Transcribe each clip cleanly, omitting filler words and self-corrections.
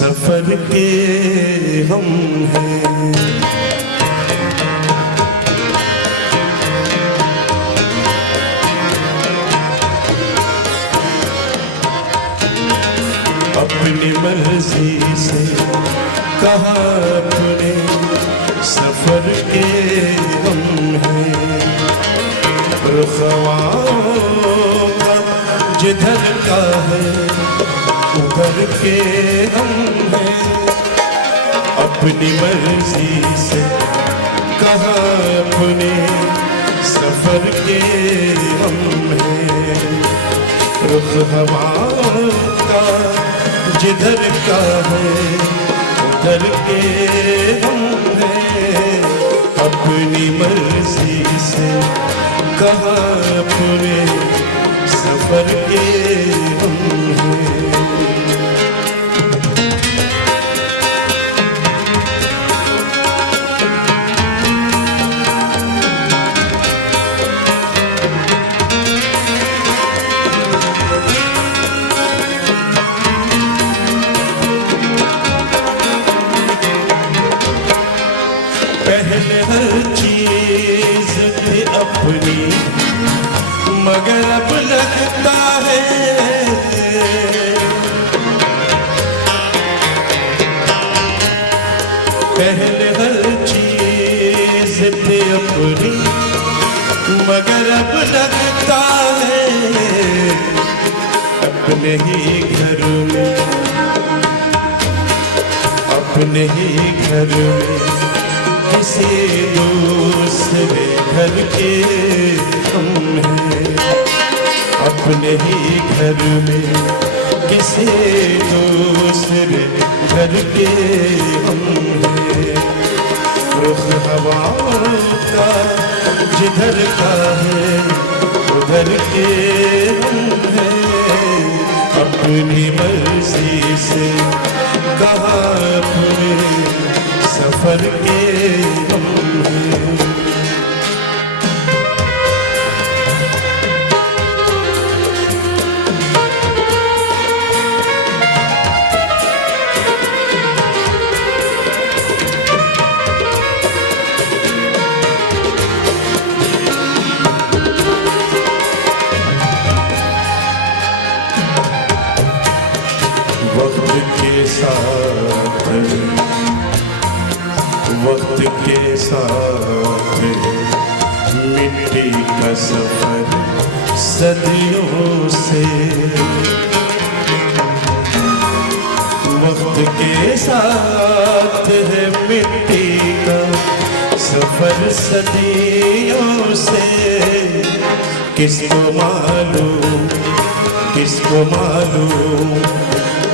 सफर के हम हैं। अपनी मर्जी से कहा अपने सफर के हम हैं। रुखवाओं का जिधर का है उधर के हम हैं। अपनी मर्जी से कहा अपने सफर के हम हैं। रुख हवाओं का जिधर का है उधर के हम हैं। अपनी मर्जी से कहा अपने सफर के हम हैं। पहले हर चीज थी अपनी मगर अब लगता है पहले हर चीज थी अपनी मगर अब लगता है अपने ही घर में अपने ही घर में किसी दूसरे घर के हम हैं। अपने ही घर में किसी दूसरे घर के हम हैं। रुख हवाओं का जिधर का है उधर के हम हैं। अपनी मर्जी से कहा अपने सफर के हम हैं। वक्त के साथ मिट्टी का सफर सदियों से। वक्त के साथ है मिट्टी का सफर सदियों से। किसको मालूम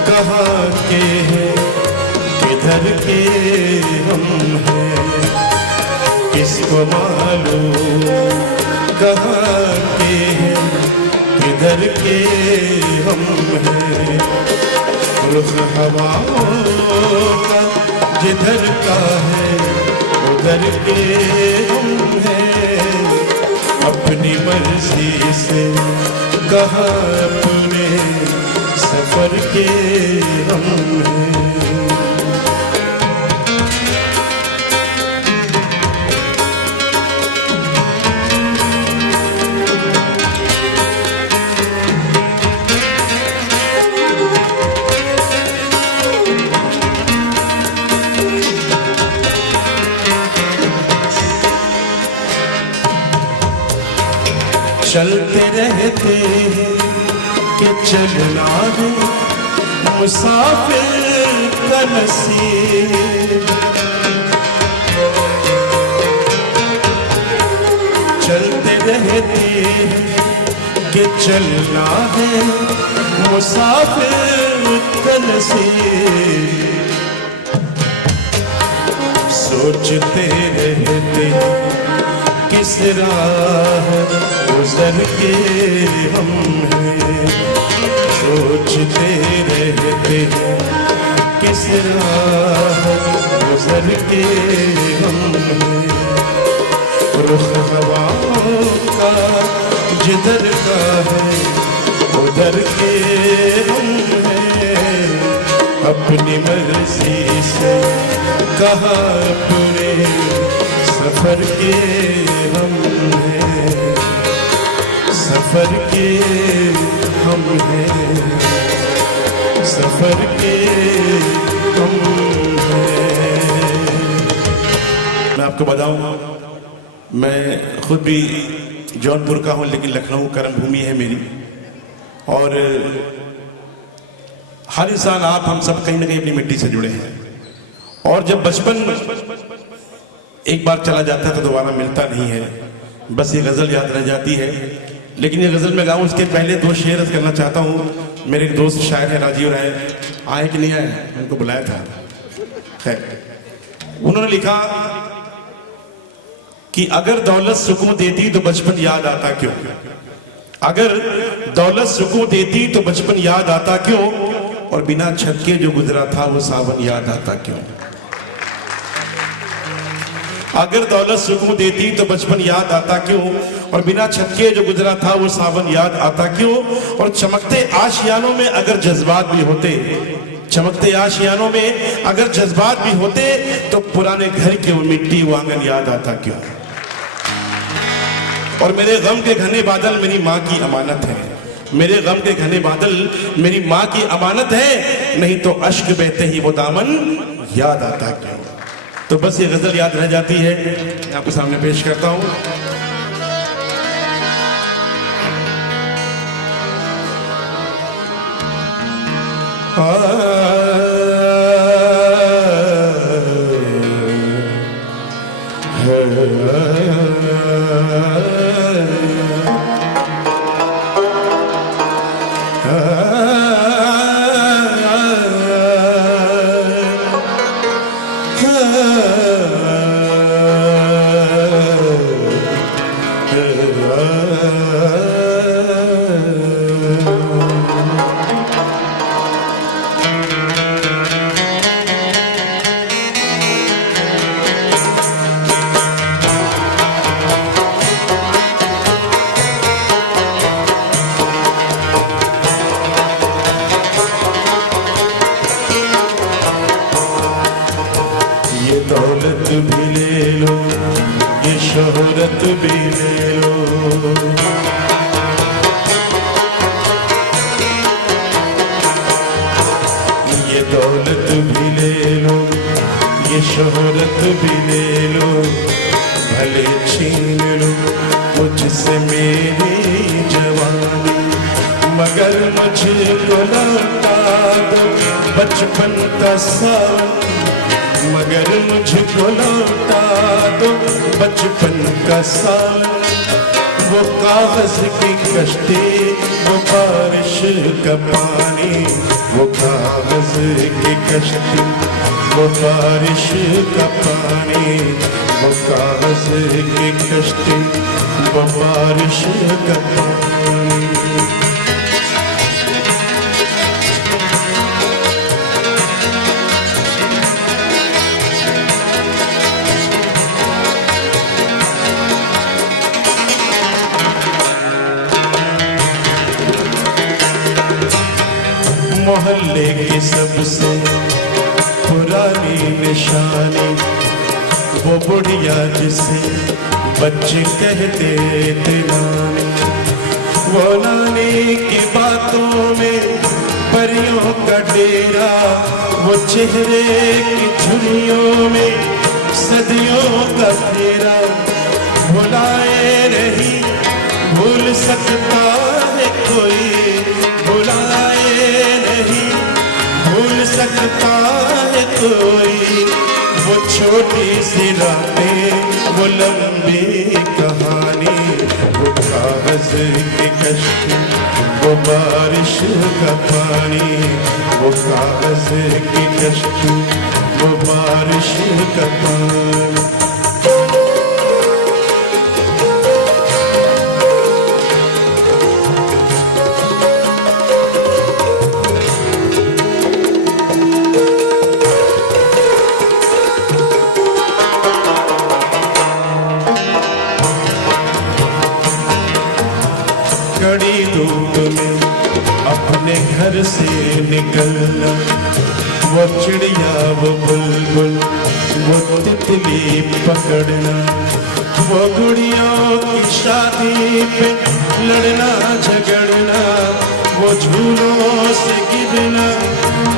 कहाँ के हैं किधर के हम हैं। किसको मालूम कहाँ के हैं किधर के हम हैं। रुख हवाओं का जिधर का है उधर के हम हैं। अपनी मर्जी से कहा अपने सफर के हम हैं। चलते रहते हैं कि चलना है मुसाफिर का नसीब। चलते रहते हैं कि चलना है मुसाफिर का नसीब। सोचते रहते किस राह गुजर के हम हैं। सोचते रहते किस राह गुजर के हम हैं। रुख हवाओं का जिधर का है उधर के हम हैं। अपनी मर्जी से, कहाँ अपने सफर के हम हैं, सफर के हम हैं, सफर के हम हैं। मैं आपको बताऊं, मैं खुद भी जौनपुर का हूं, लेकिन लखनऊ कर्म भूमि है मेरी। और हर इंसान, आप हम सब कहीं ना कहीं अपनी मिट्टी से जुड़े हैं। और जब बचपन एक बार चला जाता है तो दोबारा मिलता नहीं है, बस ये गजल याद रह जाती है। लेकिन ये गजल मैं गाऊं उसके पहले दो शेर करना चाहता हूं। मेरे एक दोस्त शायर है राजीव राय, आए कि नहीं आए, उनको बुलाया था। खैर, उन्होंने लिखा कि अगर दौलत सुकून देती तो बचपन याद आता क्यों, अगर दौलत सुकून देती तो बचपन याद आता क्यों, और बिना छत के जो गुजरा था वो सावन याद आता क्यों। अगर दौलत सुकून देती तो बचपन याद आता क्यों, और बिना छत के जो गुजरा था वो सावन याद आता क्यों। और चमकते आशियानों में अगर जज्बात भी होते, चमकते आशियानों में अगर जज्बात भी होते, तो पुराने घर के वो मिट्टी वो आंगन याद आता क्यों। और मेरे गम के घने बादल मेरी माँ की अमानत है, मेरे गम के घने बादल मेरी माँ की अमानत है, नहीं तो अश्क बहते ही वो दामन याद आता क्यों। तो बस ये गजल याद रह जाती है, मैं आपके सामने पेश करता हूं। दौलत भी ले लो, ये शोहरत भी ले लो, ये दौलत भी ले लो, ये शोहरत भी ले लो, भले छीन लो मुझसे मेरी जवानी, मगर मुझको लौटा दो बचपन का सावन, मगर मुझको लौटा दो बचपन का साल। वो कागज की कश्ती, वो बारिश का पानी, वो कागज की कश्ती, वो बारिश का पानी, वो कागज की कश्ती, वो बारिश का पानी। मोहल्ले की सबसे पुरानी निशानी, वो बुढ़िया जिसे बच्चे कहते थे नानी, वो नानी की बातों में परियों का डेरा, वो चेहरे की झुर्रियों में सदियों का फेरा, भुलाए नहीं भूल सकता है कोई, भुलाए नहीं भूल सकता है कोई, वो छोटी सी रातें, वो लंबी कहानी, वो कागज की कश्ती, वो बारिश का पानी, वो कागज की कश्ती, वो बारिश का पानी। कड़ी धूप में अपने घर से निकलना, चिड़िया वो बुलबुल वो तितली पकड़ना, वो गुड़ियों की शादी पे लड़ना झगड़ना, वो झूलों से गिरना,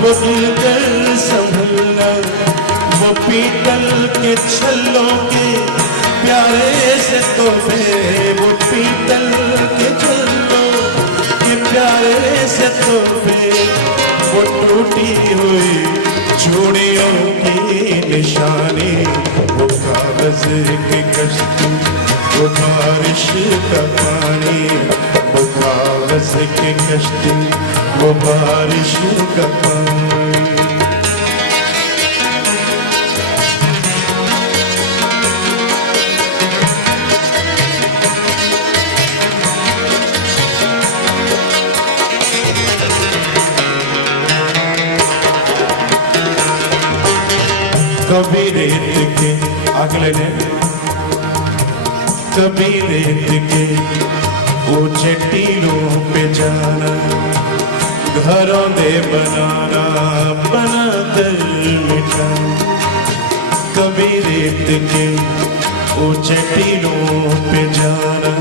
वो गिरकर संभलना, वो पीतल के छल्लों के प्यारे से तोहफे, वो पीतल के छल्लों के प्यारे से तोहफे, वो टूटी हुई चूड़ियों की निशानी, वो कागज की कश्ती, वो बारिश का पानी, वो कागज की कश्ती, वो बारिश का पानी। कभी रेत के अगले ने, कभी रेत के ऊंचे टीलों पे जाना, घरों दे बनाना बना कर मिठा, कभी रेत के ऊंचे टीलों पे जाना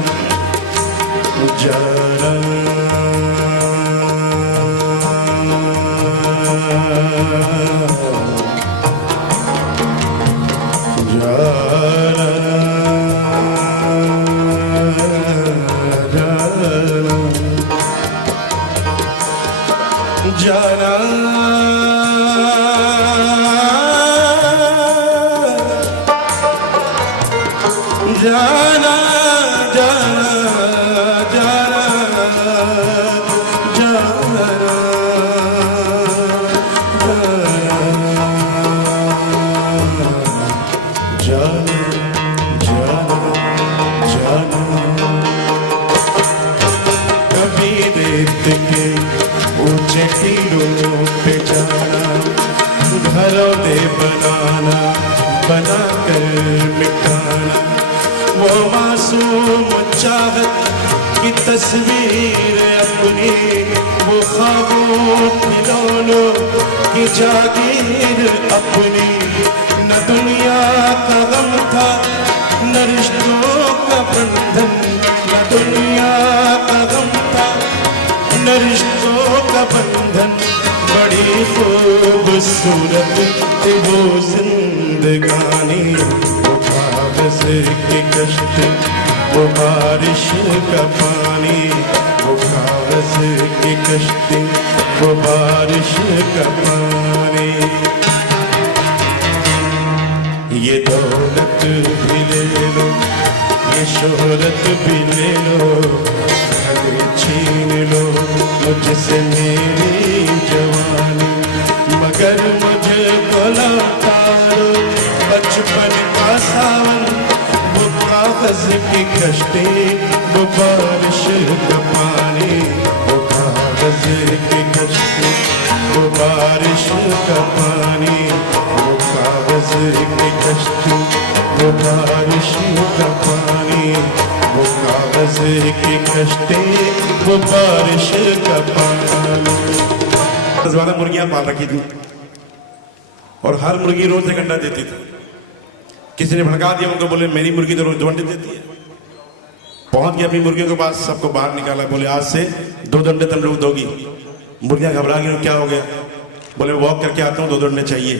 जाना जाना जाना जाना जाना जाना जाना जाना जाना, कभी रेत के ऊंचे टीलों पे जाना, घरों दे बनाना बना कर मिटाना, वो मासूम चाहत की तस्वीर अपनी, वो ख्वाबों खिलौनों की जागीर अपनी, न दुनिया का गम था न रिश्तों का बंधन, न दुनिया का गम था न रिश्तों का बंधन, बड़ी खूबसूरत थी वो जिंदगानी, वो कागज की कश्ती, वो बारिश का पानी, वो कागज की कश्ती, वो बारिश का पानी। ये दौलत भी ले लो, ये शोहरत भी ले लो, अगर छीन लो मुझसे मेरी जवानी, मगर मुझे को लौटा दो बचपन का सावन, वो कागज की कश्ती, वो बारिश का पानी, वो कागज की कश्ती, वो बारिश का पानी, वो कागज की कश्ती, वो बारिश का पानी, वो कागज की कश्ती, वो बारिश का पानी। ज्यादा मुर्गियां पाल रखी थी और हर मुर्गी रोज एक अंडा देती थी। किसी ने भड़का दिया, उनको बोले मेरी मुर्गी तो रोज 2 अंडे देती है। पहुंच गया अपनी मुर्गियों के पास, सबको बाहर निकाला, बोले आज से 2 अंडे तुम लोग दोगी। मुर्गियां घबरा गई, क्या हो गया? बोले वॉक करके आता हूँ, 2 अंडे चाहिए।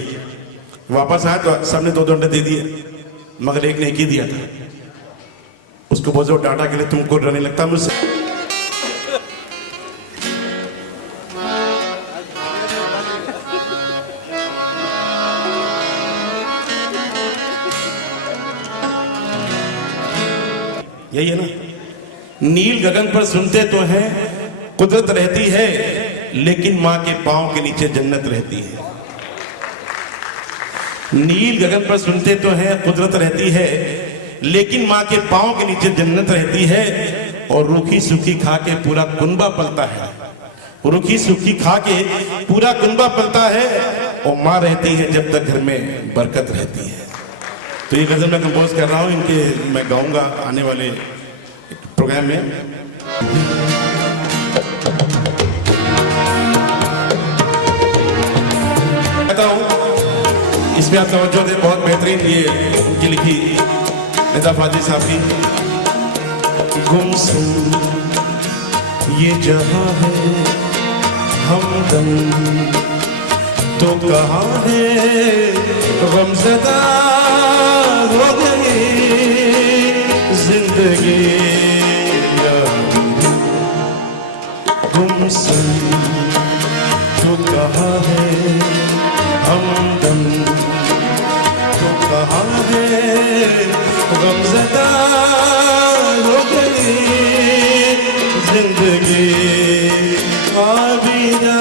वापस आया तो सबने 2 अंडे दे दिए, मगर एक ने एक ही दिया था। उसको बोलो डाटा के लिए तुमको डर नहीं लगता मुझसे? यही है ना, नील गगन पर सुनते तो हैं कुदरत रहती है, लेकिन मां के पांव के नीचे जन्नत रहती है। नील गगन पर सुनते तो हैं कुदरत रहती है, लेकिन मां के पांव के नीचे जन्नत रहती है। और रूखी सूखी खा के पूरा कुनबा पलता है, रूखी सूखी खा के पूरा कुनबा पलता है। और मां रहती है जब तक घर में बरकत रहती है। तो ये गजल मैं कंपोज कर रहा हूँ, इनके मैं गाऊंगा आने वाले प्रोग्राम में। चाहता हूँ इसमें आप तवज्जो दें, बहुत बेहतरीन ये उनकी लिखी निदा फादी साहब की। गुमसुम ये जहां है हमदम तो कहाँ है गमज़दा हो गई जिंदगी। गुमसुम तो कहाँ है हमदम तो कहाँ है गमज़दा हो गई जिंदगी। आबिदा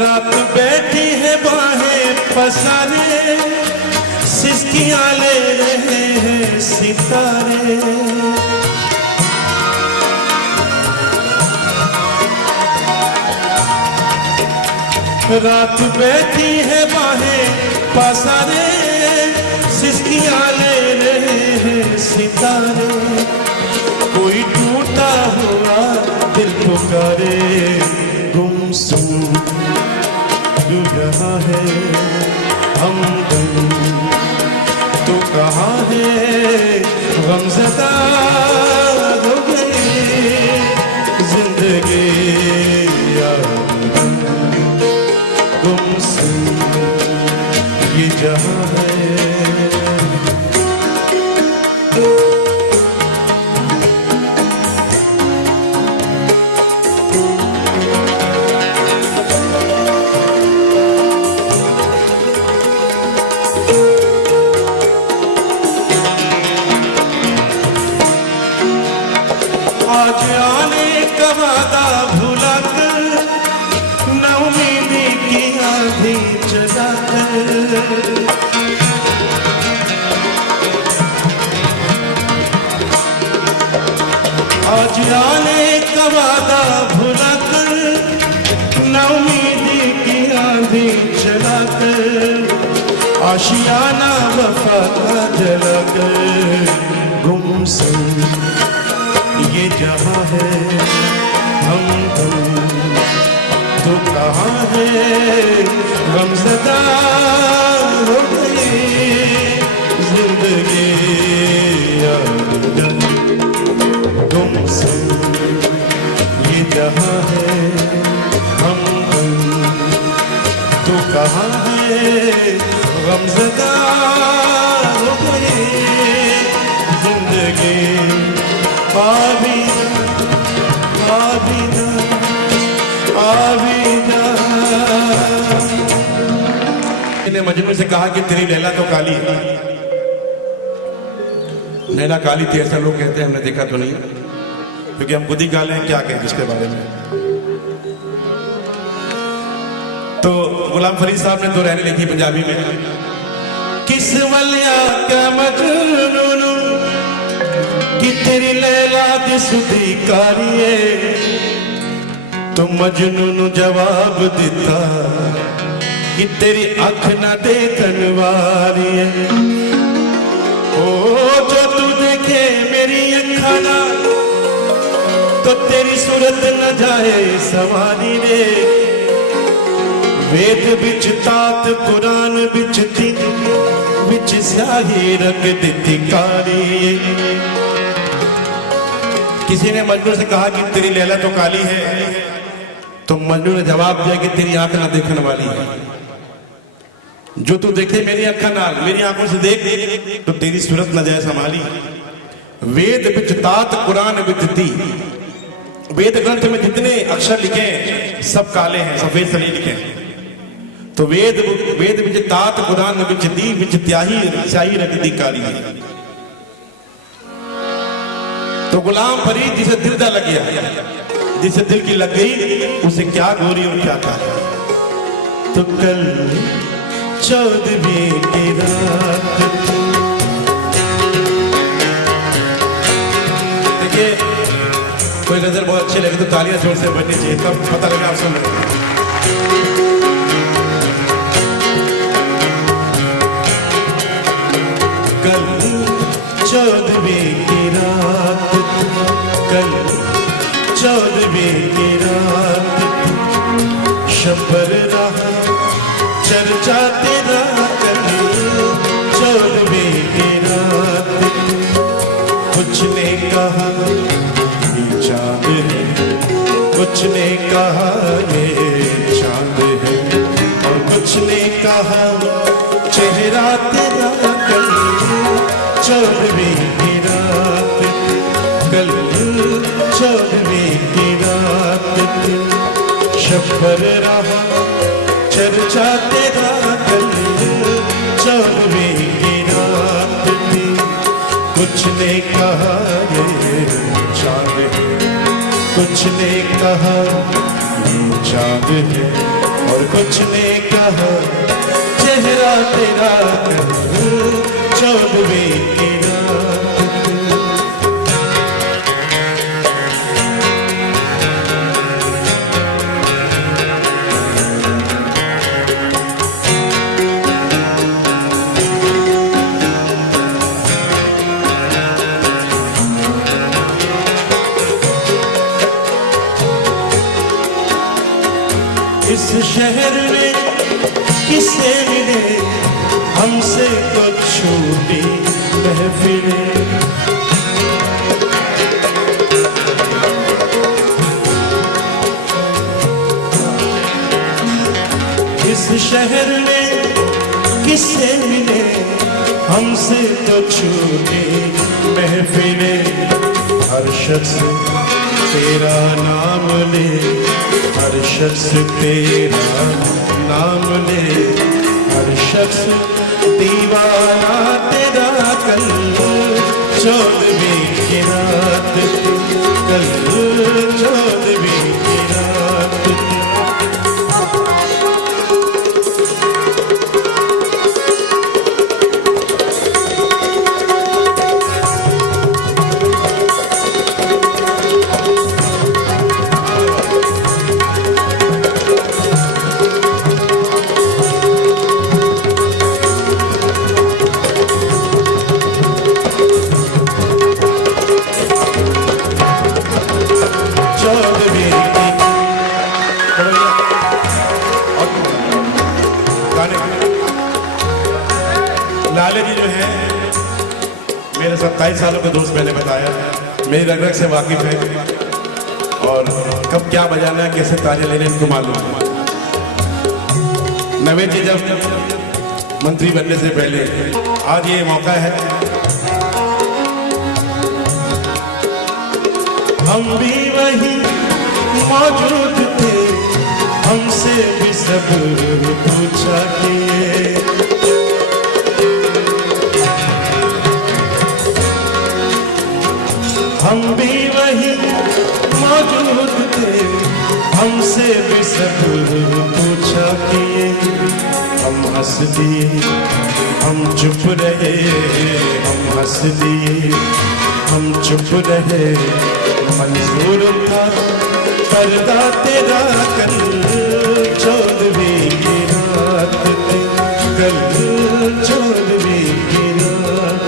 रात बैठी है बाहें पसारे, सिसकियां ले रहे हैं सितारे। रात बैठी है बाहें पसारे, सिसकियां ले रहे हैं सितारे। कोई टूटा हुआ दिल पुकारे। गुमसुम जो जहाँ है हमदम तो कहाँ है गमज़दा हो गई जिंदगी। गुमसुम ये जहाँ है आज आने का वादा भुला कर, न उम्मीदी की आंधी जला कर। आज आने का वादा भुला कर, न उम्मीदी की आंधी जला कर। आशियाना वफा का जला कर। गुमसुम ये जहाँ है हमदम तो कहाँ है गमज़दा हो गई जिंदगी। गुमसुम ये जहाँ है हमदम तो कहाँ है गमज़दा हो गई जिंदगी। आबिदा आबिदा आबिदा। ने मजनू से कहा कि तेरी लैला तो काली है। लैला काली थी ऐसा लोग कहते हैं, हमने देखा तो नहीं, क्योंकि हम खुद ही काले हैं, क्या कहें जिसके बारे में। तो गुलाम फरीद साहब ने तो रहने लिखी पंजाबी में। किस वलिया क्या मजनू कि तेरी लैला दी सुधी कारिए। तो मजनू नू जवाब दिता कि तेरी अख ना देखन वाली है। ओ जो तू देखे मेरी अखा ना तो तेरी सूरत न जाए सवारी रे। वेद बिच तात कुरान बिच दी बिच स्याही रख दी कारी। किसी ने मजनू से कहा कि तेरी लैला तो काली है, तो मजनू ने जवाब दिया कि तेरी आंख ना देखने वाली है। जो तू देखे मेरी आंखा नाल, मेरी आंखों से देख तो तेरी सूरत न जाए संभाली। वेद बिच तात कुरान बिच दी। वेद ग्रंथ में जितने अक्षर लिखे सब काले हैं, सफेद से नहीं लिखे। तो वेद बिच तात कुरान बिच दी बिच स्याही रख दी काली। तो गुलाम फरीद जिसे दिल दा लग गया, जिसे दिल की लग गई, उसे क्या गोरी और क्या काला। तो कल 14वीं की रात, देखिए कोई कोई गजल बहुत अच्छी लगे तो तालियां जोर से बजनी चाहिए, तब पता लगे आप सुन रहे हैं। कल 14वीं की रात, कल 14वीं की रात, शब्बर रहा चर्चा तेरा। कल 14वीं की रात, कुछ ने कहा ये चांद है, कुछ ने कहा ये चांद है, और कुछ ने कहा चेहरा तेरा। कल 14वीं की रात, कल 14वीं की रात, शब्बर रहा चर्चा तेरा। कल 14वीं की रात, कुछ ने कहा ये चांद है, कुछ ने कहा ये चांद है, और कुछ ने कहा चेहरा तेरा। 14वीं की रात, इस शहर में किसे मिले हमसे तो छूटी महफिलें। इस शहर में किसे मिले हमसे तो छूटी महफिलें। हर शख्स तेरा नाम ले, हर शख्स तेरा नाम ले, हर शख्स दीवाना तेरा। कल 14वीं की रात, कल 14वीं की रात, लाले जी जो है मेरे 27 सालों के दोस्त, मैंने बताया मेरी रग रग से वाकिफ है, और कब क्या बजाना है कैसे ताजे लेने इनको मालूम है। नवेद जी जब मंत्री बनने से पहले, आज ये मौका है हम भी वही मौजूद थे, हमसे भी सब पूछा किए। हम भी वही मौजूद थे, हमसे भी सब पूछा किए। हम हंस दिए, हम चुप रहे, हम हंस दिए, हम चुप रहे। मंजूर था पर्दा तेरा। कल 14वीं की रात, कल 14वीं की रात,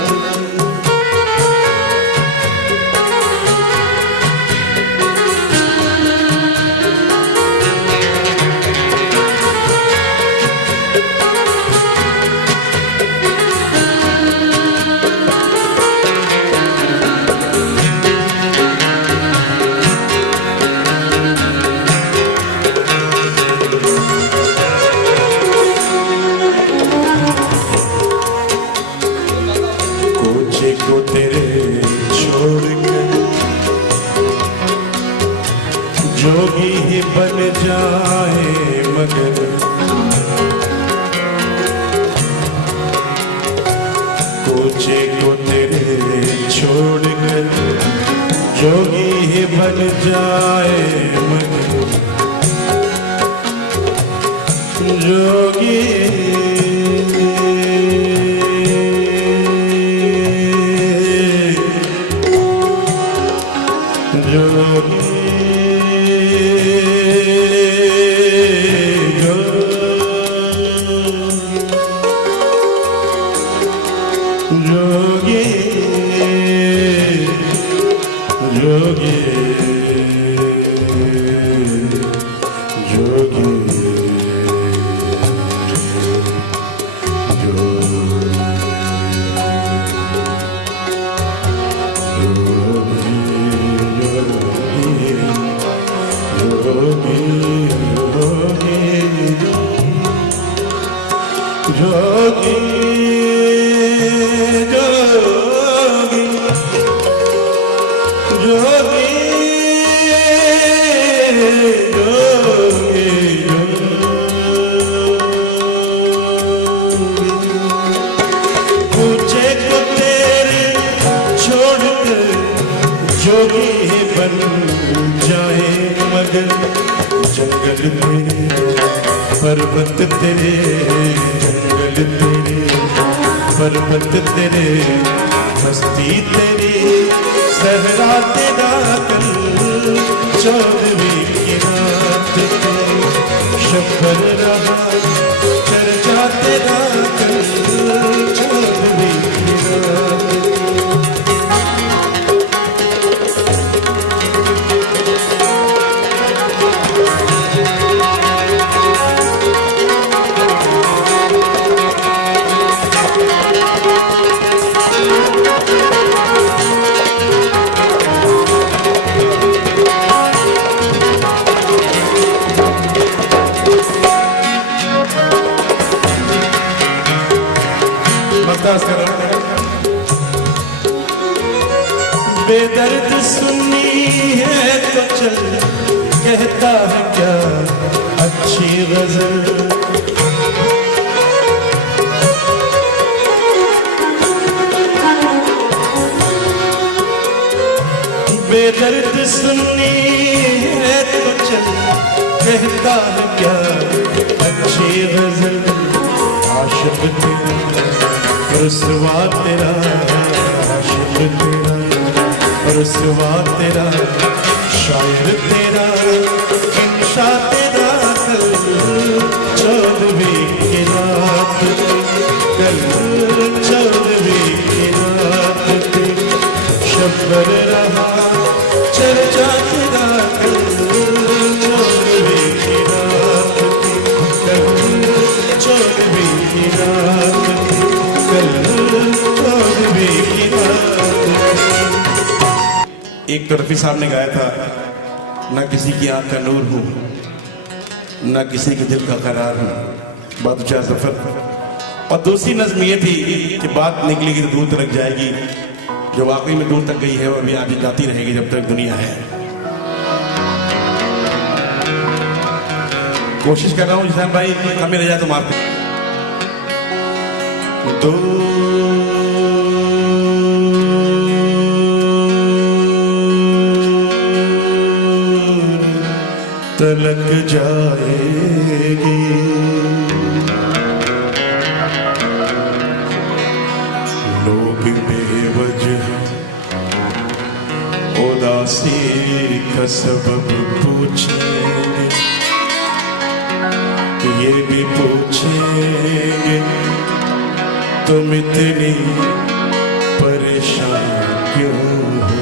को तेरे छोड़कर जोगी ही बन जाए, मगर कोचे को तेरे छोड़कर जोगी ही बन जाए, मगर जोगी जो जोगी जोगी जोगी जोगी पूछे को तेरे छोड़कर जोगी बन जाए मगर जंगल तेरे पर्वत तेरे जंगल तेरे पर्वत तेरे मस्ती तेरी सहरा तेरा कल चौदहवीं की रात शब्बर रहा चर्चा तेरा कल चौदहवीं की रात बेदर्द सुननी है तो चल कहता है क्या अच्छी गजल बेदर्द सुननी है तो चल कहता है क्या अच्छी गजल आशिक तेरा रुसवा तेरा आशिक तेरा रुसवा तेरा शायर तेरा इंशा तेरा कल चौदहवीं की रात कल चौदहवीं की रात शब्बर रहा चर्चा तेरा कल चौदहवीं की रात कल चौदहवीं की रात कल चौदहवीं की रात। एक तो रफी साहब ने गाया था ना किसी की आंख का नूर हूँ ना किसी के दिल का करार हूँ बात ऊंचा सफर और दूसरी नज़्म ये थी कि बात निकलेगी तो दूर तक जाएगी जो वाकई में दूर तक गई है और अभी आगे जाती रहेगी जब तक दुनिया है। कोशिश कर रहा हूँ जिसान भाई हमें रह जाए तो मारते दो तलक जाएगी लोग बेवजह उदासी का सबब पूछेंगे ये भी पूछेंगे तुम इतनी परेशान क्यों हो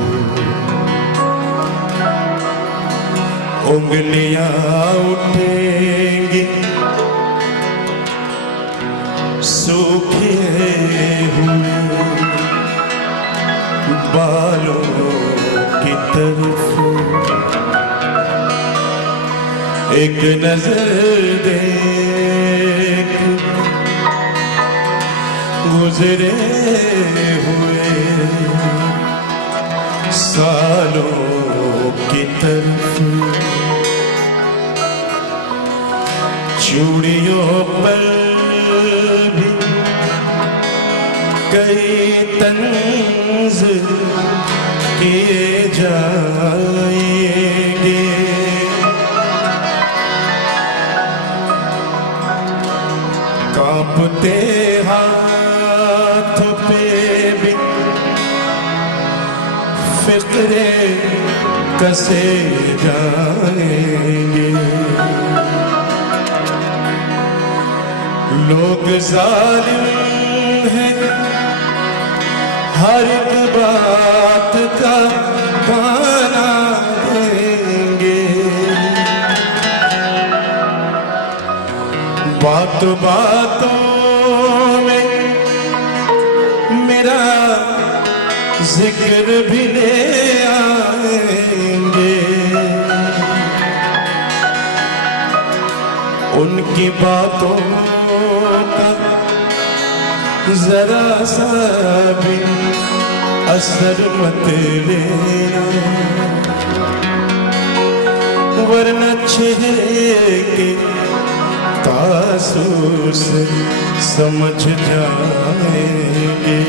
उंगलियां उठेंगी सूखे हुए बालों की तरफ एक नजर देख गुजरे हुए सालों की तरफ चूड़ियों पर भी कई तंज किए जाएंगे कांपते हाथ पे भी फिक्रे कसे जाएंगे लोग जालिम हैं हर एक बात का बहाना देंगे बात बातों में मेरा जिक्र भी ले आएंगे उनकी बातों का जरा सा भी असर मत लेना, वरना चेहरे के तासुर से समझ जाएंगे।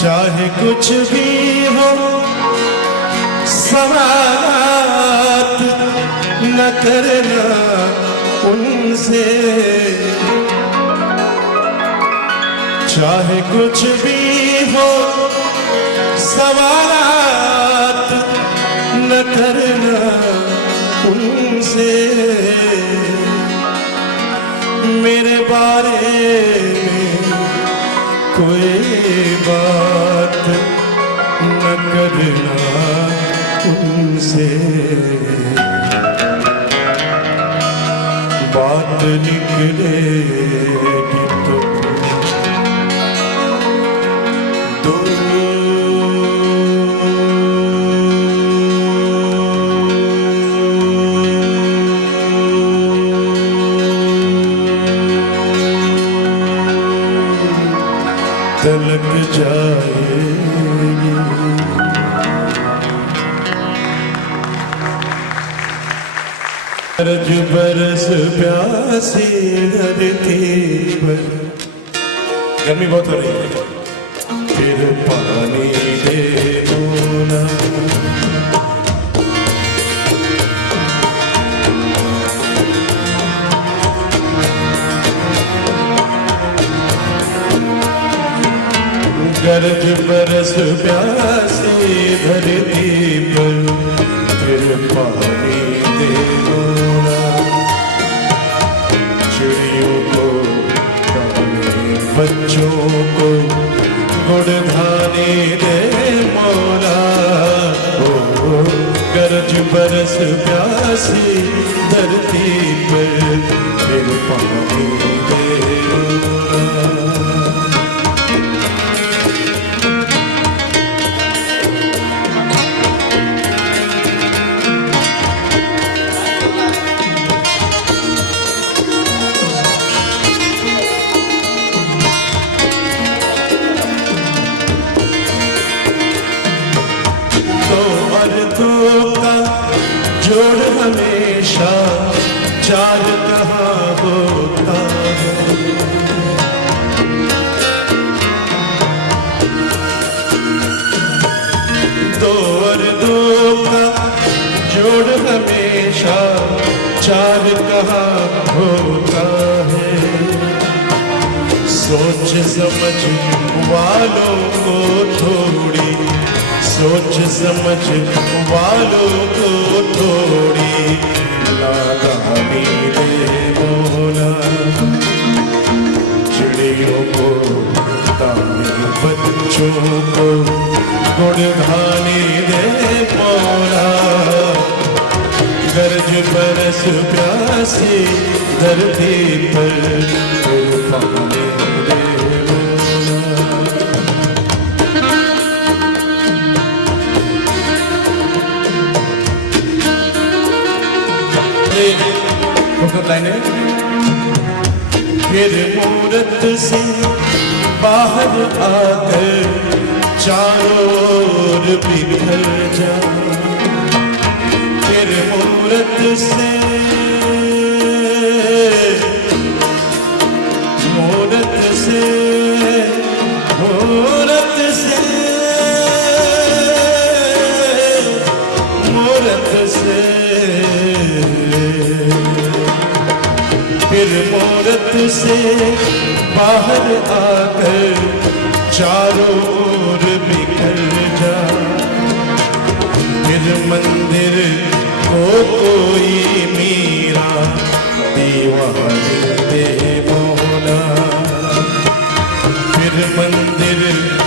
चाहे कुछ भी हो सवाल न करना उनसे, चाहे कुछ भी हो सवाल न करना उनसे। मेरे बारे में कोई बात न करना उनसे, बात निकलेगी तो तलक जाएगी। अर्ज बरस प्यासी धरती पर, गर्मी बहुत हो रही है, फिर पानी दे दो ना। गरज बरस प्यासी धरती पर, फिर पानी दे दो ना। चिड़ियों को दाने, बच्चों को गुड़ धाने दे मौला। ओ गरज बरस प्यासी धरती पर, फिर पानी दे दो ना। जोड़ हमेशा चार कहाँ होता है, दो और दो का जोड़ हमेशा चार कहाँ होता है। सोच समझ वालों को थोड़ी, सोच समझ वालों को थोड़ी नादानी दे मौला। चिड़ियों को दाने, बच्चों को गुड़ धाने दे मौला। गरज बरस प्यासी धरती पर, फिर पानी दे लाइनें। फिर मूरत से बाहर आकर चारों ओर बिखर जा। फिर मूरत से, मूरत से, मूरत से, मूरत से, फिर मूरत से बाहर आकर चारों ओर बिखर जा। फिर मंदिर को कोई मीरा दीवानी दे मौला। फिर मंदिर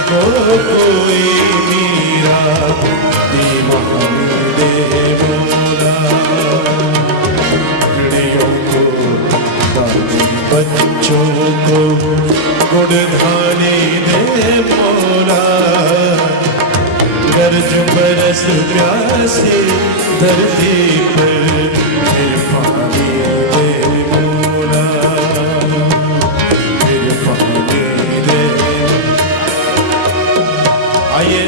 को कोई मीरा दीवानी दे मौला। बच्चों को गुड़ धाने दे मौला। गरज बरस प्यासे धरती पर फिर पानी दे मोला, फिर पानी दे। आइए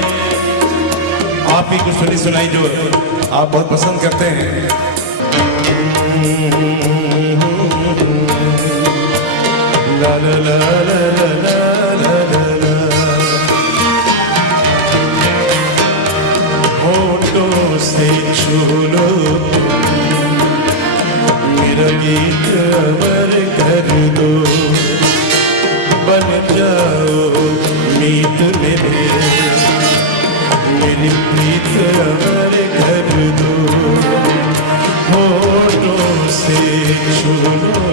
आप ही कुछ सुनी सुनाई जो आप बहुत पसंद करते हैं। ला ला ला ला ला ला ला ला, होठों से छू लो मेरा गीत अमर कर दो, बन जाओ मीत मेरे, मेरी प्रीत अमर कर दो। होठों से छू लो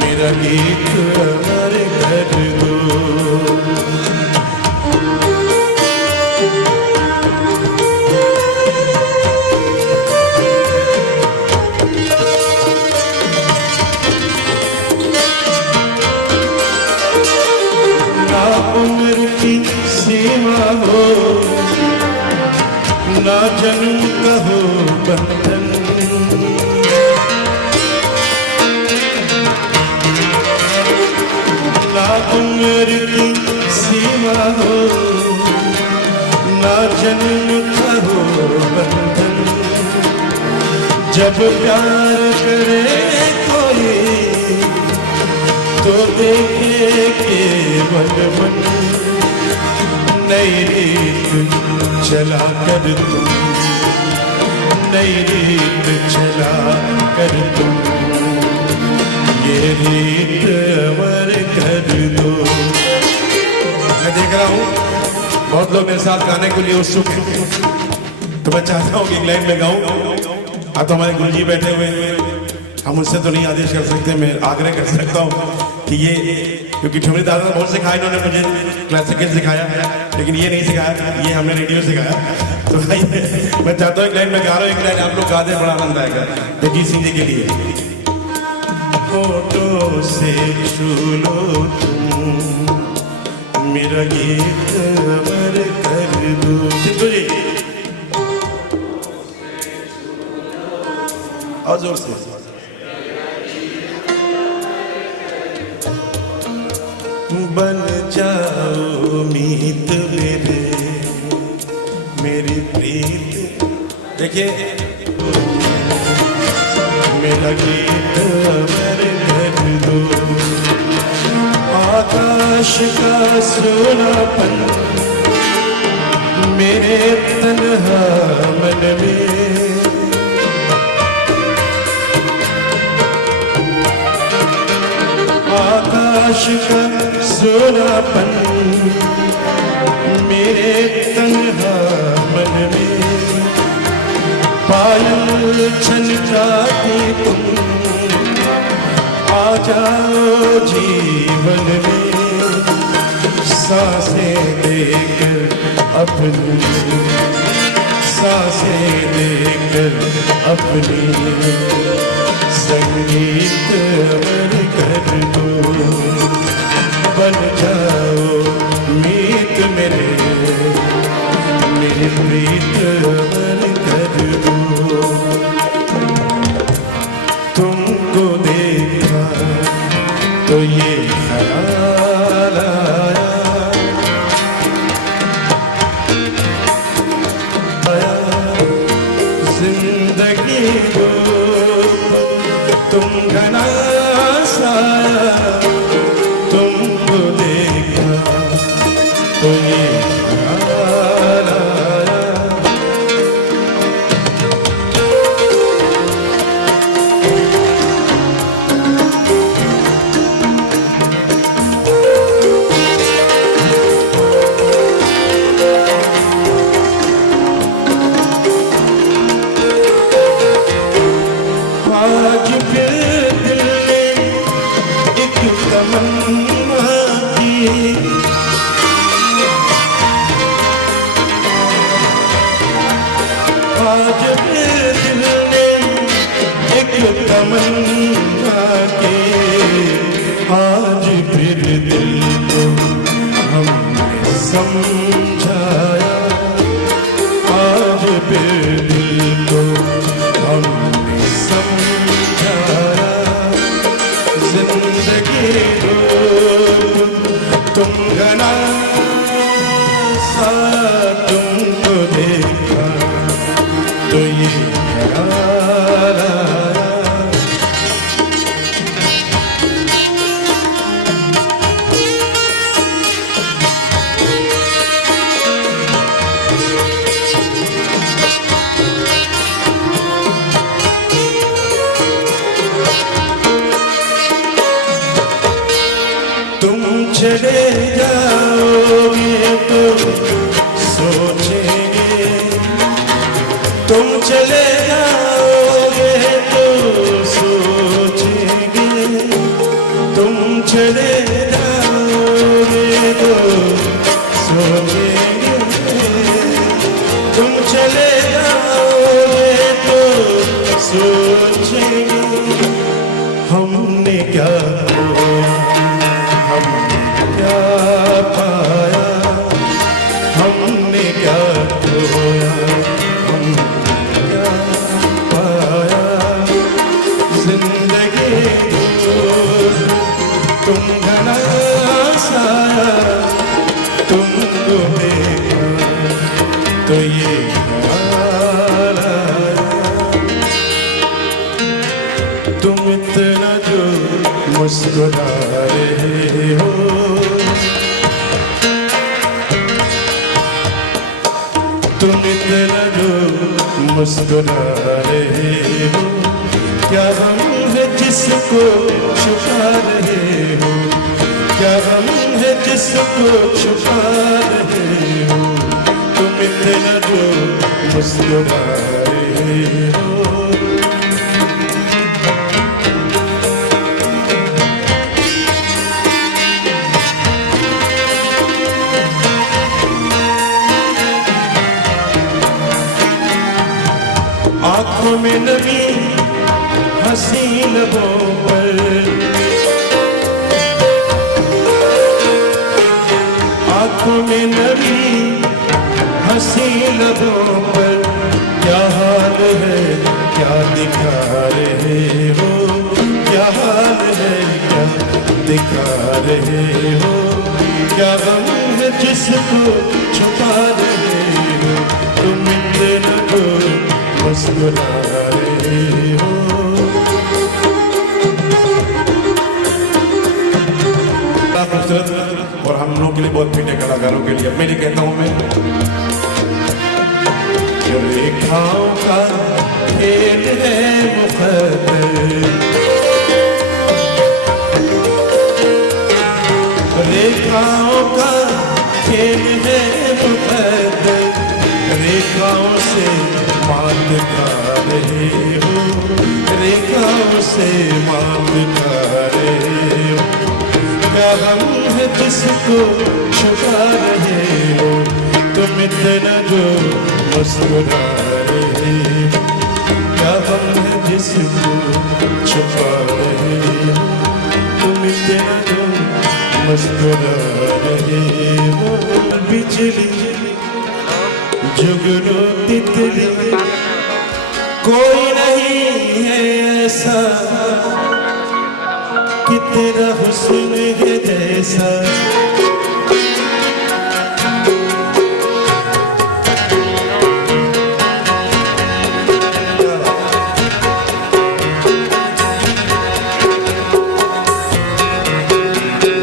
मेरा गीत अमर कर दो। ना उम्र की सीमा हो, ना जन्म का हो बंधन, ना उम्र की सीमा हो, ना जन्म का हो बंधन। जब प्यार करे कोई तो देखे केवल मन, नई रीत चला कर तुम, नई रीत चला कर तुम, ये रीत अमर कर दो। मैं देख रहा हूँ बहुत लोग मेरे साथ गाने के लिए उत्सुक हैं, तो मैं चाहता हूँ कि एक लाइन में गाऊं। अब तो हमारे गुरुजी बैठे हुए हैं, हम उनसे तो नहीं आदेश कर सकते, मैं आग्रह कर सकता हूँ कि ये, क्योंकि ठुमरी दादा ने बहुत सिखाया, इन्होंने मुझे क्लासिकल सिखाया, लेकिन ये नहीं सिखाया, ये हमने रेडियो सिखाया। तो भाई मैं चाहता हूँ एक लाइन में गा रहा हूँ, एक लाइन आप लोग गा दें, बड़ा आनंद आएगा जगजीत सिंह जी के लिए। होठों से छू लो तुम मेरा गीत अमर कर दो। सिद्धू जी और जोर से। बन जाओ मीत मेरे, मेरी प्रीत। देखिए मेरा गीत अमर कर दो। आकाश का सोनापन मेरे तन्हा मन में, आकाश का सोनापन मेरे तन्हा मन में। पायल छनकाती तुम आ जाओ जीवन में, सांसें देकर अपनी, सांसें देकर अपनी, संगीत अमर कर दो। बन जाओ मीत मेरे, मेरी प्रीत अमर कर दो। तुमको देखा तो ये ख्याल आया, जिंदगी को तुम घना साया, तुमको देखा तो ये ख्याल आया। आज फिर दिल ने एक तमन्ना की, आज फिर दिल ने एक तमन्ना की, आज फिर दिल को हमने समझाया, चले जाओगे तो सोचेंगे, तुम चले जाओगे तो सोचेंगे, तुम चले जाओगे तो सोचेंगे, तुम चले जाओगे तो सोचेंगे। हमने क्या खोया, हमने क्या पाया, हमने क्या खोया, हमने क्या पाया। जिंदगी तुम घना साया, तुमको देखा तो ये ख्याल आया, तुम इतना जो मुस्कुरा रहे हो, तुम इतना जो मुस्कुरा रहे हो, क्या हम है जिसको छुपा रहे हो, क्या हम है जिसको छुपा रहे हो, तुम इतना जो मुस्कुरा रहे हो। आँखों में नमी हंसी लबों पर, आँखों में नमी हंसी लबों पर, क्या हाल है क्या दिखा रहे हो, क्या हाल है क्या दिखा रहे हो, क्या गम है जिसको छुपा रहे हो, तुम इतना को मुस्कुरा रहे हो। खूबसूरत और हम लोगों के लिए बहुत मीठे कलाकारों के लिए मैं कहता हूं, मैं रेखाओं का खेल है मुकद्दर, रेखाओं का खेल है मुकद्दर, रेखाओं से मात खा रहे हो, रेखाओं से मात खा रहे हो, क्या हम है जिसको छुपा रहे हो, तुम इतना जो मुस्कुरा रहे हो, क्या हम है जिसको छुपा रहे हो, तुम इतना जो मुस्कुरा रहे हो। बिजली जुगनू तितली कोई नहीं है ऐसा कि तेरा हुस्न है जैसा,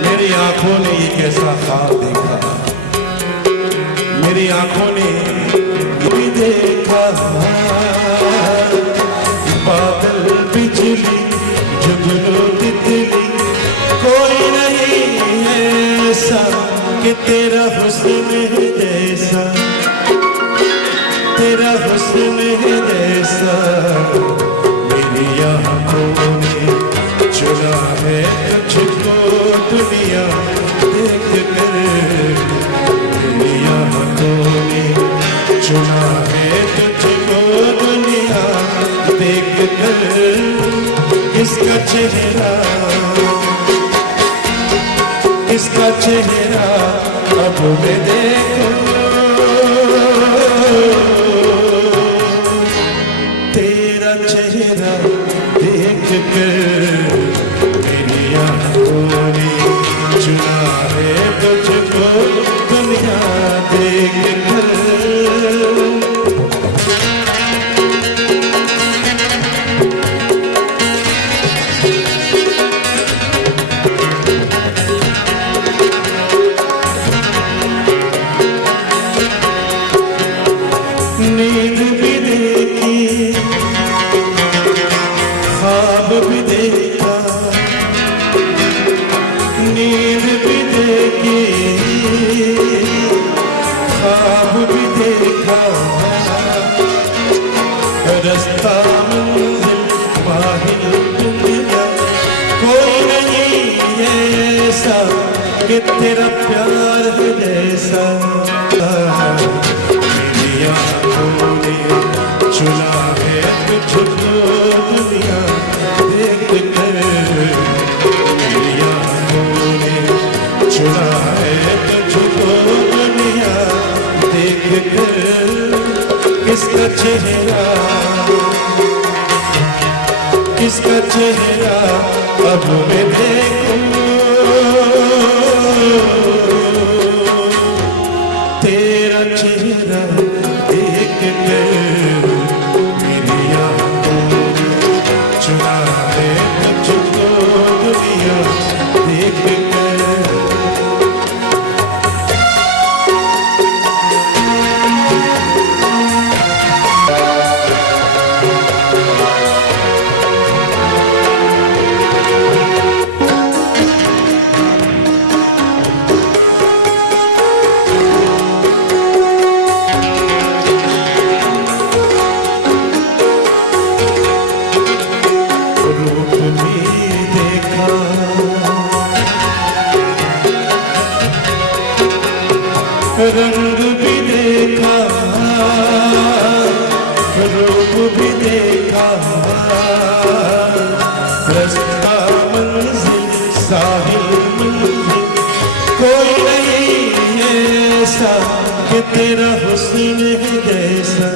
मेरी आंखों ने ये कैसा ख्वाब देखा, मेरी आंखों ने भी देखा, बादल बिजली जुगनू तितली कोई नहीं है ऐसा कि तेरा हुस्न है जैसा, तेरा हुस्न है जैसा। मेरी आंखों ने चुना है तुझको दुनिया देख कर, मेरी आंखों ने चुना है तुझको दुनिया देख कर, किसका चेहरा किसका चेहरा अब मैं देखूं, तेरा चेहरा देख कर, मेरी आंखों ने चुना है तुझको दुनिया देख कर। नींद भी देखी, ख्वाब भी देखा, नींद भी देखी, कि तेरा प्यार है जैसा मेरी आंखों ने चुना है तुझको दुनिया देख कर, मेरी आंखों ने चुना है तुझको दुनिया देख कर। किसका चेहरा किसका चेहरा अब मैं देखूं, तेरा चेहरा देख कर मेरी आंखों चुना है तुझको दुनिया देख कर। रंग भी देखा, रूप भी देखा, रास्ता मंजिल साहिल मंजिल कोई नहीं ऐसा कि तेरा हुस्न है जैसा,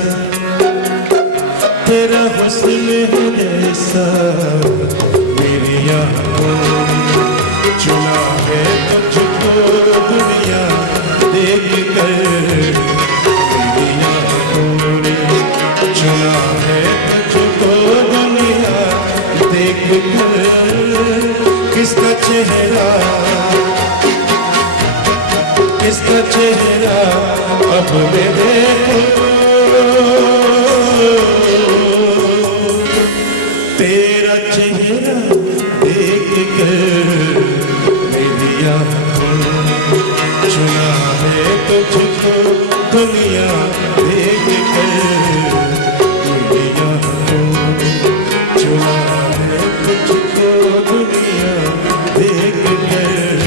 तेरा हुस्न है जैसा मेरी आंखों ने चुना है तुझको दुनिया देख कर, मेरी आंखों ने चुना है तुझको दुनिया देख कर। किसका चेहरा किसका चेहरा अब मैं देखूं, तेरा चेहरा देख कर मेरी आंखों ने चुना है तुझको दुनिया देख कर, मेरी आंखों ने चुना है तुझको दुनिया देख कर,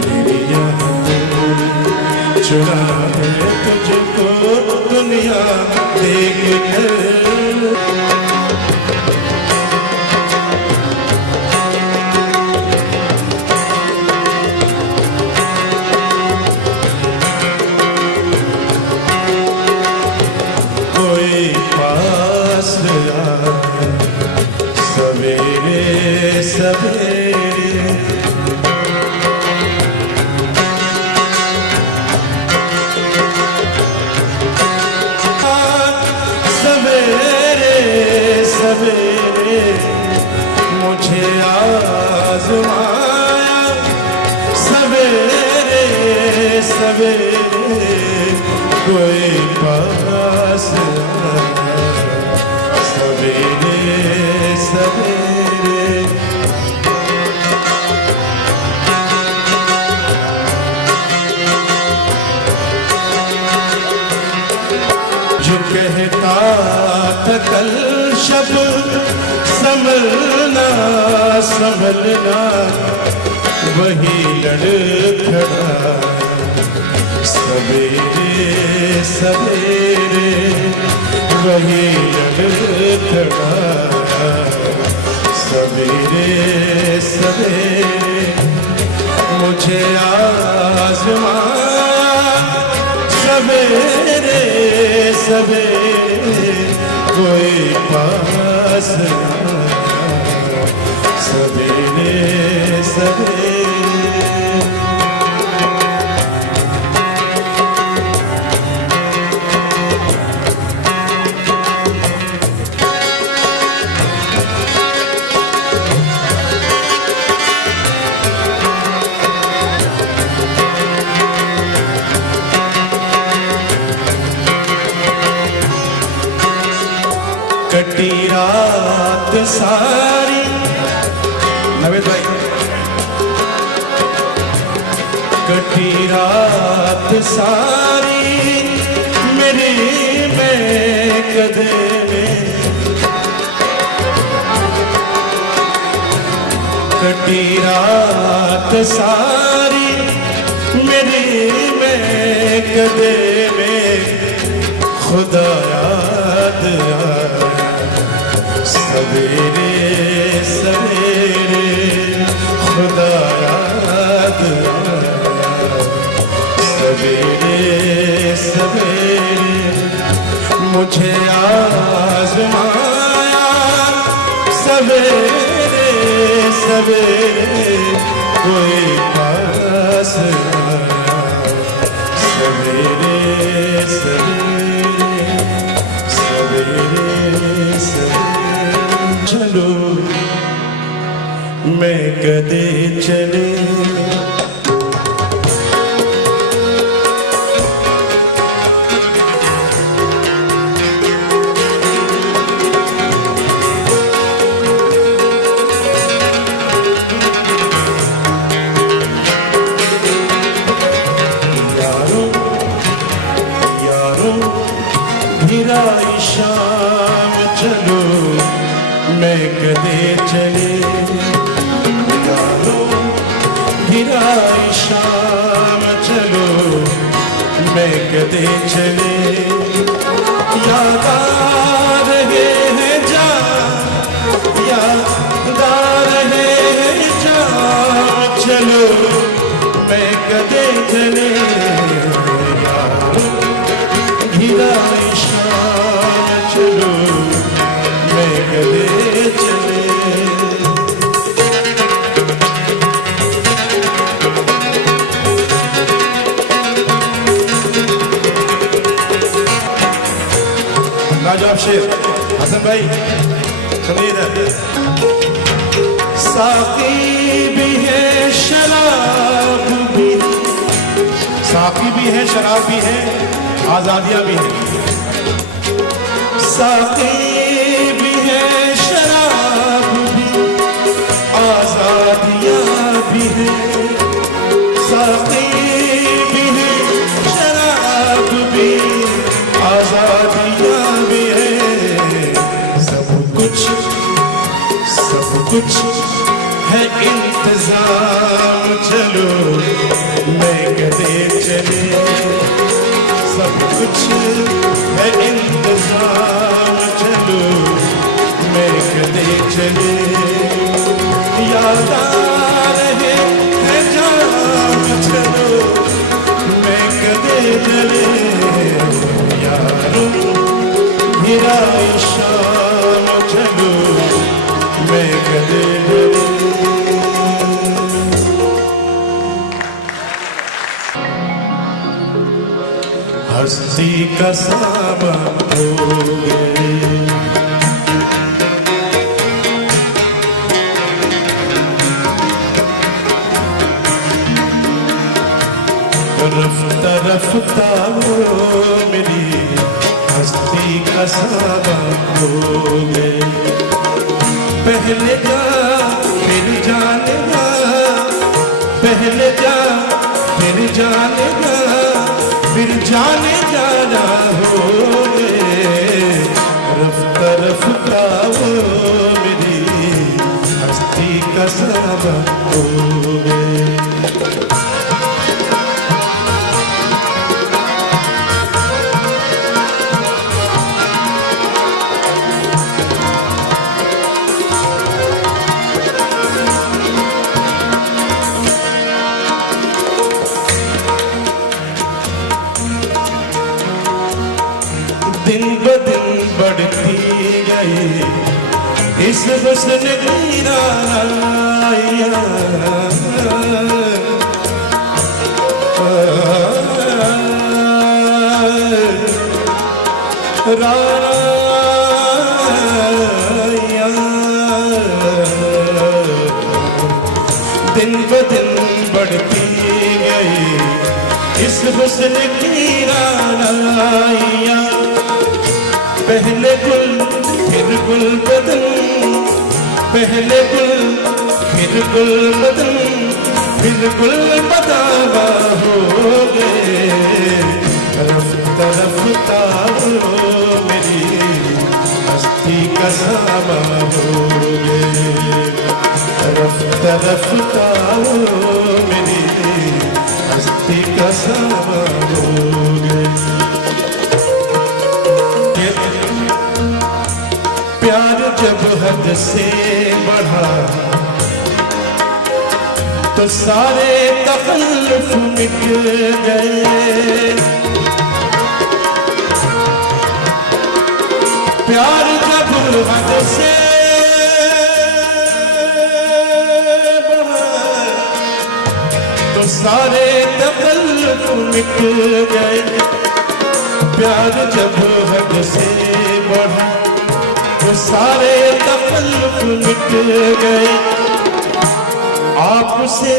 मेरी आंखों ने चुना है तुझको दुनिया देख कर। सवेरे सवेरे सवेरे सवेरे मुझे आज़माया, सवेरे सवेरे कोई पास आया, सवेरे सवेरे जो कहता था कल शब संभलना संभलना वही लड़खड़ा, सवेरे सवेरे वही लड़खड़ा, सवेरे सवेरे मुझे आज़माया, सवेरे सवेरे कोई पास आया, सवेरे सवेरे कटी रात सारी, नवेद भाई, कटी रात सारी मेरी मैं कदे में, कटी रात सारी गदे में खुदा याद आया, सवेरे सवेरे खुदा याद आया, सवेरे सवेरे मुझे आज़माया, सवेरे सवेरे कोई पास आया, सवेरे सवेरे सवेरे सवेरे चलो मैं गदे चले, शाम चलो मैं गदे चले, यारो गिराई शाम चलो मैं गदे चले, याद आ रहे हैं जा, याद आ रहे हैं जा, चलो मैं गदे चले, यारो गिराई चलो मैं गदे चले। लाजवाब शेर हसन भाई सुनिए इधर। साकी भी है शराब भी, साकी भी है शराब भी है आजादियां भी है, साकी भी है शराब भी आजादियां भी है, साकी भी है शराब भी आजादियां भी है, सब कुछ है इंतजाम चलो मैं गदे चले, सब कुछ है इंतजाम चलो मैं गदे चले, याद आ रहे हैं जाम चलो मैं गदे चले, यारो गिराई शाम चलो मैं गदे चले। हस्ती का सामान हो गए, रफ्ता रफ्ता वो मेरी हस्ती का सामान हो गए, पहले जा फिर जानेगा, पहले जा फिर जानेगा, फिर जाने जाना हो गए, रफ्ता रफ्ता वो मेरी हस्ती का सबब हो गए। दिन ब दिन बढ़ती गई इस हुस्न की रानाइयाँ, दिन ब दिन बढ़ती गई इस हुस्न की रानाइयाँ, पहले गुल फिर गुल बदन, पहले गुल फिर गुल बदन, फिर गुल बदावा हो गए, रफ्ता रफ्ता मेरी हस्ती का सामा हो गए, रफ्ता रफ्ता मेरी हस्ती का सामा हो जब हद से बढ़ा तो सारे तकल्लुफ मिट गए। प्यार जब हद से बढ़ा तो सारे तकल्लुफ मिट गए। प्यार जब हद से बढ़ा तो सारे तकल्लुफ मिट गए। आपसे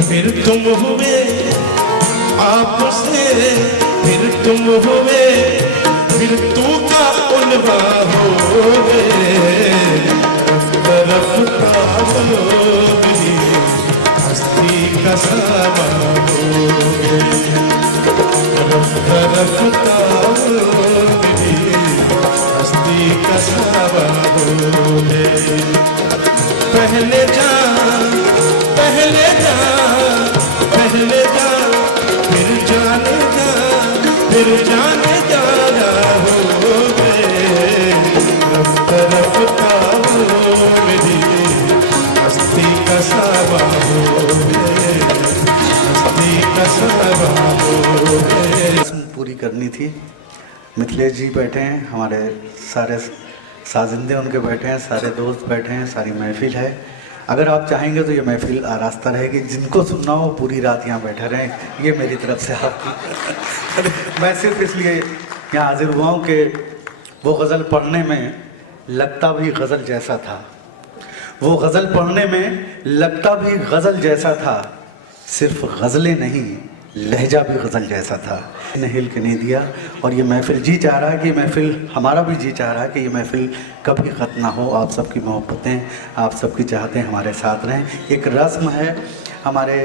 फिर तुम हुए, आपसे फिर तुम हुए, फिर तू का उल्वा हो गए। रफ्ता रफ्ता मेरी हस्ती का सामा हो गए। रफ्ता रफ्ता मेरी हस्ती का सामा हो गए। पहले जा पहले जा पहले जा फिर जाने जा, फिर जाने जाना हो गए। रफ्ता रफ्ता मेरी हस्ती का सामा हो गए। हस्ती का सामा हो गए। पूरी करनी थी। मिथिलेश जी बैठे हैं, हमारे सारे साजिंदे उनके बैठे हैं, सारे दोस्त बैठे हैं, सारी महफिल है। अगर आप चाहेंगे तो ये महफिल आरास्ता रहेगी। जिनको सुनना हो पूरी रात यहाँ बैठे रहें, ये मेरी तरफ से आपकी। मैं सिर्फ इसलिए यहाँ हाजिर हुआ हूँ कि वो गज़ल पढ़ने में लगता भी गज़ल जैसा था। वो गज़ल पढ़ने में लगता भी गज़ल जैसा था। सिर्फ गज़लें नहीं, लहजा भी गज़ल जैसा था। ने हिल के नहीं दिया। और ये महफिल जी चाह रहा है कि महफिल, हमारा भी जी चाह रहा है कि ये महफिल कभी ख़त्म ना हो। आप सबकी मोहब्बतें, आप सबकी चाहतें हमारे साथ रहें। एक रस्म है हमारे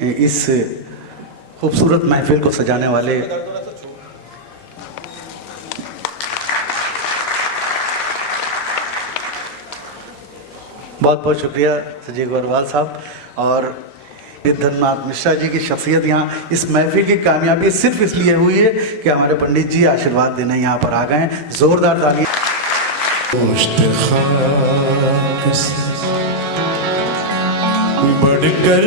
इस खूबसूरत महफिल को सजाने वाले बहुत बहुत शुक्रिया सजीव अग्रवाल साहब और धननाथ मिश्रा जी की शख्सियत। यहाँ इस महफिल की कामयाबी सिर्फ इसलिए हुई है कि हमारे पंडित जी आशीर्वाद देने यहाँ पर आ गए। जोरदार ताली। बढ़कर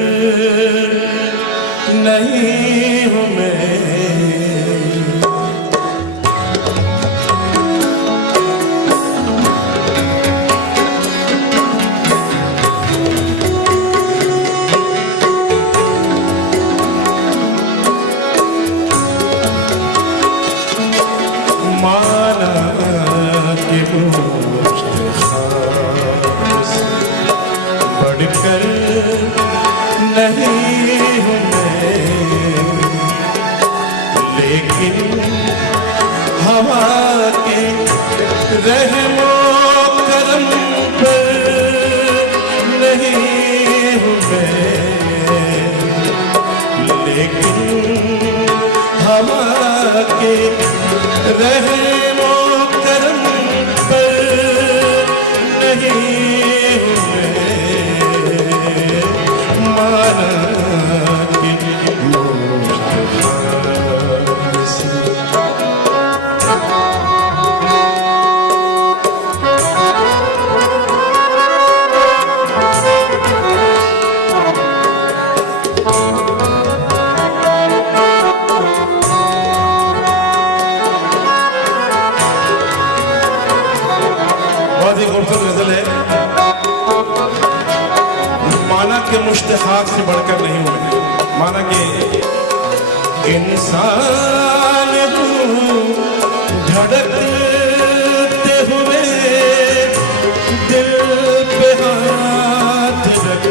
नहीं हूँ मैं, बढ़कर नहीं हूँ मैं, लेकिन हवा के रहमो करम पर नहीं हूँ मैं, लेकिन हवा के रहमो करम पर नहीं मुश्तहाक से बढ़कर नहीं हुए। माना कि इंसान धड़कते हुए दिल पे हाथ रख,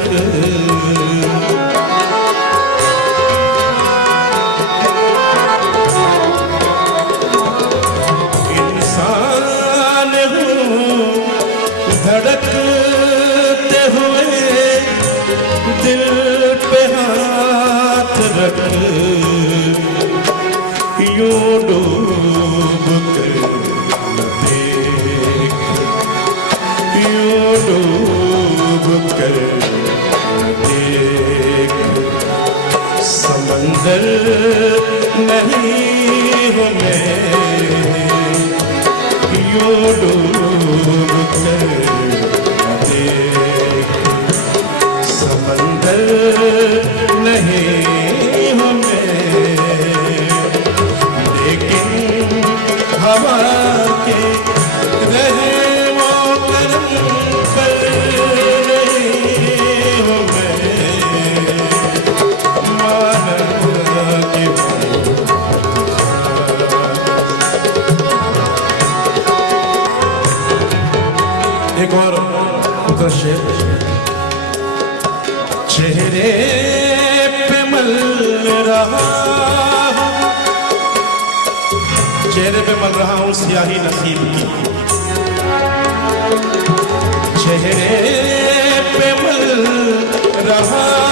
इंसान धड़कते हुए दिल पे हाथ रख, यूं डूब कर न देख, यूं डूब कर न देख। समंदर नहीं हूँ मैं, यूं डूब कर एक और शेर। चेहरे पे मल रहा, चेहरे पे मल रहा हूं स्याही नसीब की, चेहरे पे मल रहा